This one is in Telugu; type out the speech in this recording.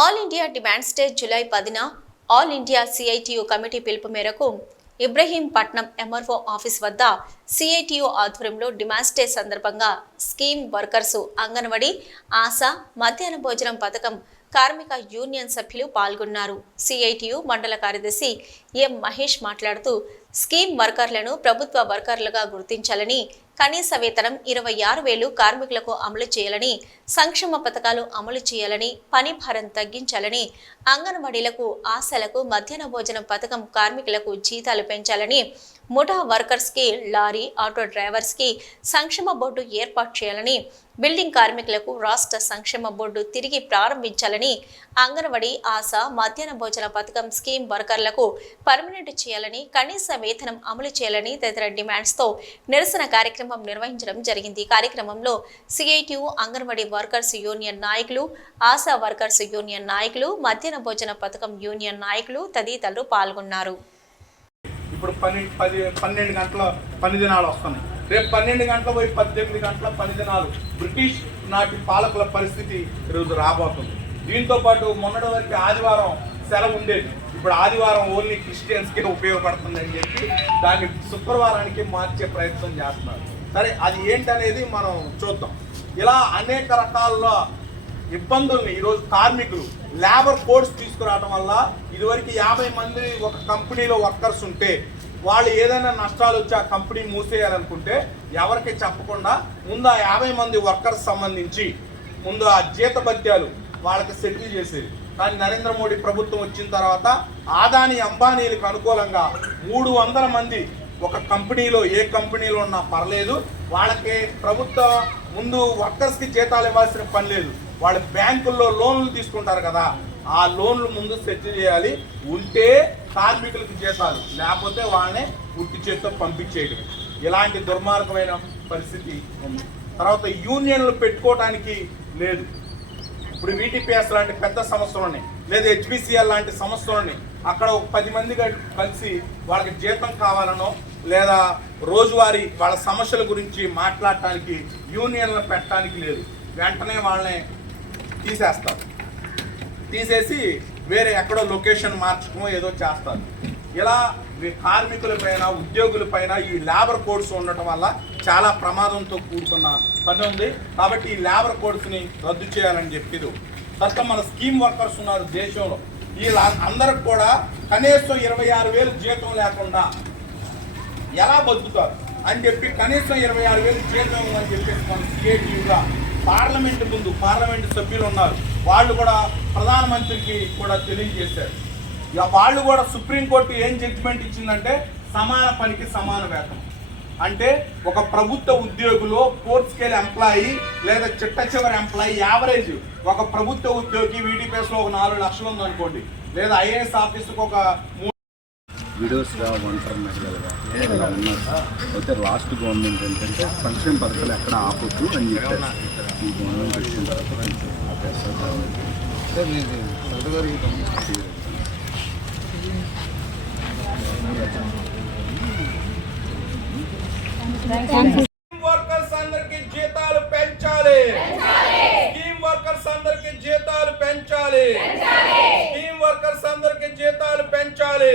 All India demands day July 10న ఆల్ ఇండియా సిఐటియు కమిటీ పిలుపు మేరకు ఇబ్రహీంపట్నం ఎంఆర్ఓ ఆఫీస్ వద్ద సిఐటియు ఆధ్వర్యంలో డిమాండ్స్ డే సందర్భంగా స్కీమ్ వర్కర్స్, అంగన్వాడీ, ఆశా, మధ్యాహ్న భోజనం పథకం కార్మిక యూనియన్ సభ్యులు పాల్గొన్నారు. సిఐటియు మండల కార్యదర్శి ఎం మహేష్ మాట్లాడుతూ స్కీమ్ వర్కర్లను ప్రభుత్వ వర్కర్లుగా గుర్తించాలని, కనీస వేతనం 26,000 కార్మికులకు అమలు చేయాలని, సంక్షేమ పథకాలు అమలు చేయాలని, పని భారం తగ్గించాలని, అంగన్వాడీలకు, ఆశలకు మధ్యాహ్న భోజనం పథకం కార్మికులకు జీతాలు పెంచాలని, ముఠా వర్కర్స్ కి, లారీ, ఆటో డ్రైవర్స్ కి సంక్షేమ బోర్డు ఏర్పాటు చేయాలని, బిల్డింగ్ కార్మికులకు రాష్ట్ర సంక్షేమ బోర్డు తిరిగి ప్రారంభించాలని, అంగన్వాడీ, ఆశా, మధ్యాహ్న భోజన పథకం స్కీమ్ వర్కర్లకు పర్మనెంట్ చేయాలని, కనీస వేతనం అమలు చేయాలని తదితర డిమాండ్స్ తో నిరసన కార్యక్రమం నిర్వహించడం జరిగింది. కార్యక్రమంలో సిఐటియు, అంగన్వాడీ వర్కర్స్ యూనియన్ నాయకులు, ఆశా వర్కర్స్ యూనియన్ నాయకులు, మధ్యాహ్న భోజన పథకం యూనియన్ నాయకులు తదితరులు పాల్గొన్నారు. ఇప్పుడు 12 గంటల పని దినాలు వస్తున్నాయి. రేపు 12 గంటల పోయి 18 గంటల పని దినాలు బ్రిటిష్ నాటి పాలకుల పరిస్థితి ఈరోజు రాబోతుంది. దీంతో పాటు మొన్నటి వరకు ఆదివారం సెలవు ఉండేది. ఇప్పుడు ఆదివారం ఓన్లీ క్రిస్టియన్స్కే ఉపయోగపడుతుంది అని చెప్పి దాన్ని శుక్రవారానికి మార్చే ప్రయత్నం చేస్తున్నారు. సరే, అది ఏంటనేది మనం చూద్దాం. ఇలా అనేక రకాల ఇబ్బందుల్ని ఈరోజు కార్మికులు లేబర్ కోడ్స్ తీసుకురావడం వల్ల ఇదివరకు 50 మంది ఒక కంపెనీలో వర్కర్స్ ఉంటే వాళ్ళు ఏదైనా నష్టాలు వచ్చి ఆ కంపెనీ మూసేయాలనుకుంటే ఎవరికి చెప్పకుండా ముందు ఆ 50 మంది వర్కర్స్ సంబంధించి ముందు ఆ జీతభత్యాలు వాళ్ళకి సెటిల్ చేసేది. కానీ నరేంద్ర మోడీ ప్రభుత్వం వచ్చిన తర్వాత ఆదాని, అంబానీలకు అనుకూలంగా 300 మంది ఒక కంపెనీలో, ఏ కంపెనీలో ఉన్నా పర్లేదు, వాళ్ళకి ప్రభుత్వం ముందు వర్కర్స్కి జీతాలు ఇవ్వాల్సిన పని లేదు. వాళ్ళు బ్యాంకుల్లో లోన్లు తీసుకుంటారు కదా, ఆ లోన్లు ముందు సెటిల్ చేయాలి. ఉంటే కార్మికులకు జీతాలు, లేకపోతే వాళ్ళనే ఉట్టి చేతితో పంపించేయడం. ఇలాంటి దుర్మార్గమైన పరిస్థితి ఉంది. తర్వాత యూనియన్లు పెట్టుకోవడానికి లేదు. ఇప్పుడు వీటీపీఎస్ లాంటి పెద్ద సంస్థలు ఉన్నాయి, లేదా హెచ్బిసిఎల్ లాంటి సంస్థలు ఉన్నాయి. అక్కడ ఒక 10 మంది కలిసి వాళ్ళకి జీతం కావాలనో లేదా రోజువారీ వాళ్ళ సమస్యల గురించి మాట్లాడటానికి యూనియన్లు పెట్టడానికి లేదు. వెంటనే వాళ్ళని తీసేస్తారు. తీసేసి వేరే ఎక్కడో లొకేషన్ మార్చడమో ఏదో చేస్తారు. ఇలా కార్మికులపైన, ఉద్యోగులపైన ఈ లేబర్ కోడ్స్ ఉండటం వల్ల చాలా ప్రమాదంతో కూడుకున్న పని ఉంది. కాబట్టి ఈ లేబర్ కోడ్స్ని రద్దు చేయాలని చెప్పేది. తర్వాత మన స్కీమ్ వర్కర్స్ ఉన్నారు దేశంలో, వీళ్ళ అందరికి కూడా కనీసం 26,000 జీతం లేకుండా ఎలా బతుకుతారు అని చెప్పి కనీసం 26,000 జీతం అని చెప్పేసి మన సిఐటియుగా పార్లమెంటు సభ్యులు ఉన్నారు, వాళ్ళు కూడా ప్రధానమంత్రికి కూడా తెలియజేశారు. ఇక వాళ్ళు కూడా సుప్రీంకోర్టు ఏం జడ్జిమెంట్ ఇచ్చిందంటే సమాన పనికి సమాన వేతనం. అంటే ఒక ప్రభుత్వ ఉద్యోగిలో 4th స్కేల్ ఎంప్లాయీ లేదా చిట్ట చివరి ఎంప్లాయీ యావరేజ్ ఒక ప్రభుత్వ ఉద్యోగి వీటీపీఎస్లో ఒక 4 లక్షలు ఉందనుకోండి, లేదా ఐఏఎస్ ఆఫీసుకు ఒక 3 విడోస్గా, ఒంటరి మహిళలుగా ఉన్నారు. అయితే లాస్ట్ గవర్నమెంట్ ఏంటంటే సంక్షేమ పథకాలు ఎక్కడ ఆపొద్దు అని చెప్పారు. ఈ గవర్నమెంట్ వచ్చిన తర్వాత వర్కర్స్ అందరికి జీతాలు పెంచాలి. స్కీమ్ వర్కర్స్ అందరికి జీతాలు పెంచాలి. స్కీమ్ వర్కర్స్ అందరికి జీతాలు పెంచాలి.